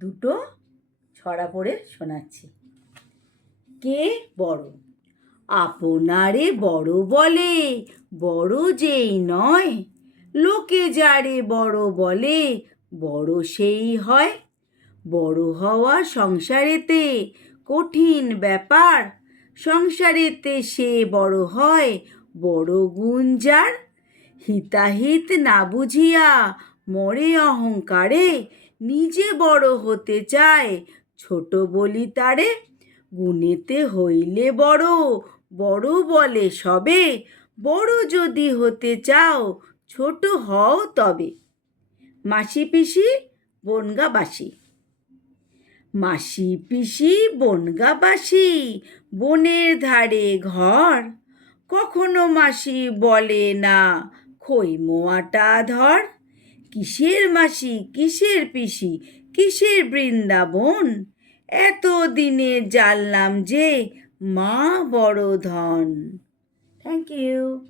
দুটো ছড়া পড়ে শোনাচ্ছি। কে বড়? আপনারে বড় বলে, বড় যেই নয়। লোকে যারে বড় বলে, বড় সেই হয়। বড় হওয়া সংসারেতে কঠিন ব্যাপার। সংসারেতে সে বড় হয়, বড় গুণ যার। হিতাহিত না বুঝিয়া মরে অহংকারে, নিজে বড় হতে চায়, ছোট বলি তারে। গুণেতে হইলে বড়, বড় বলে সবে। বড় যদি হতে চাও, ছোট হও তবে। মাসি পিসি বনগাঁবাসী। মাসি পিসি বনগাঁবাসী, বনের ধারে ঘর। কখনো মাসি বলে না, খই মোয়াটা ধর। কিসের মাসি কিসের পিসি, কিসের বৃন্দাবন। এত দিনে জানলাম যে মা বড় ধন। Thank you.